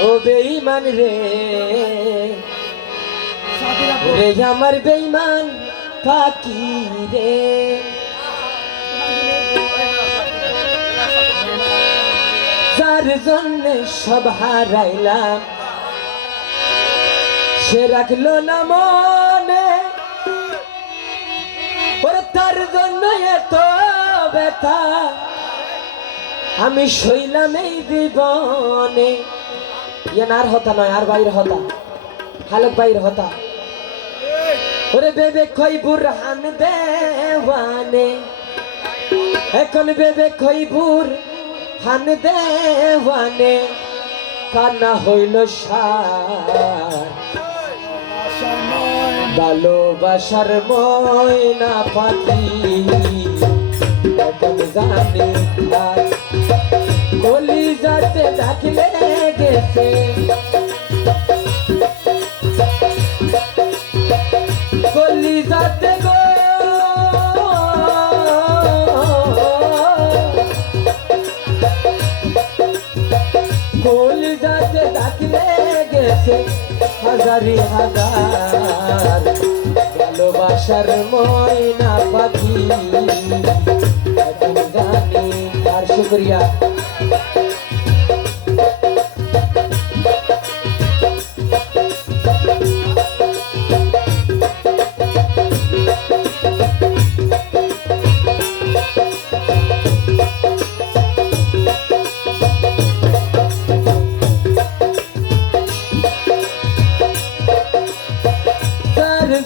ও বেঈমান রে রে আমার বেঈমান ফাঁকি রে যার জন্য সব হারাইলাম সে রাখলো না মনে ওরে তার জন্য এত ব্যথা আমি সইলাম এই জীবনে আর হতা নয় আর বাইর হতা হালক বাইর হতা ওরে বেবে খই বুরহান দেওয়ানে এখন বেবে খই বুরহান দেওয়ানে কান্না হইল সার ভালোবাসার ময়না পাখি এখন জানি কলি যাতে ডাকলে গেছে কলি যাতে গো কলি যাতে ডাকলে গেছে হাজারি হাজার ভালোবাসার ময়না পাখি এখন জানি আর শুক্রিয়া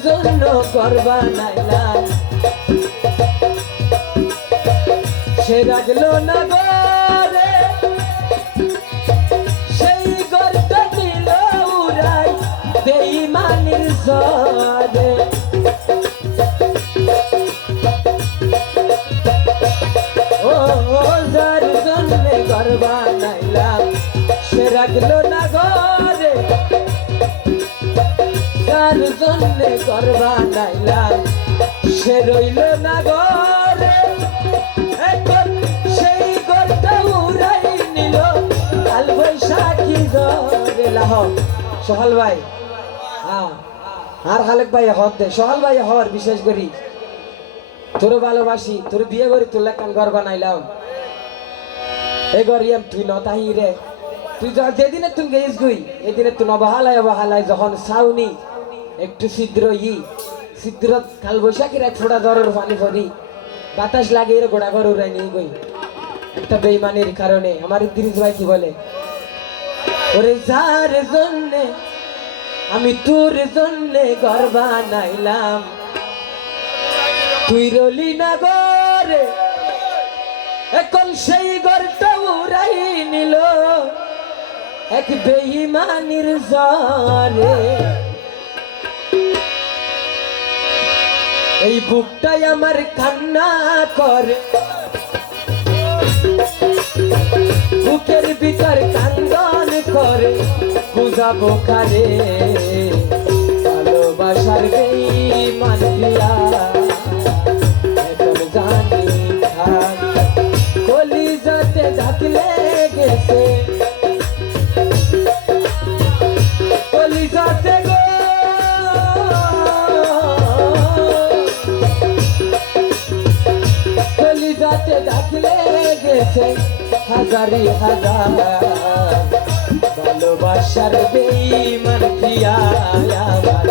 জন্য করবা নাইলাম সে রাখলো না গরে সেই গরটা দিল উড়াই বেঈমানির জরে ও যার জন্য করবা নাইলাম সে রাখলো না গরে তার জন্যে করবা নাইলাম সে রইল না ঘরে এখন সেই ঘরটা উড়াই নিল কাল বৈশাখী ধরে লাহ সোহাল ভাই হ্যাঁ আর খালেক ভাই হর দে সোহাল ভাই হর বিশেষ করি তোর ভালোবাসি তোর বিয়ে করি তোর কান ঘর বানাইলাম এ গরিয়াম তুই নতাহি রে তুই যেদিনে তুই গেছিস গুই এদিনে তুই নবহালায় অবহালায় যখন সাউনি একটু ছিদ্র কাল বৈশাখীর এক ফোটা জ্বরের পানি পড়ি বাতাস লাগে এর গোড়া ঘর উড়াই নিয়ে গই একটা বেইমানির কারণে আমার ইদ্রিস ভাই কি বলে ওরে যার জন্যে আমি তোর জন্যে ঘর বানাইলাম তুই রলি না ঘরে এখন সেই ঘরটা উড়াই নিল এক বেইমানির জ্বরে এই বুকটাই আমার কান্না করে বুকের ভিতর কান্দন করে বুঝাবো কারে ভালোবাসার বেঈমান দিয়া এখন জানি কলি যাতে ডাকলে গেছে কলি যাতে যাতে ডাকলে গেছে হাজারি হাজার ভালোবাসার বেঈমান প্রিয়া আমার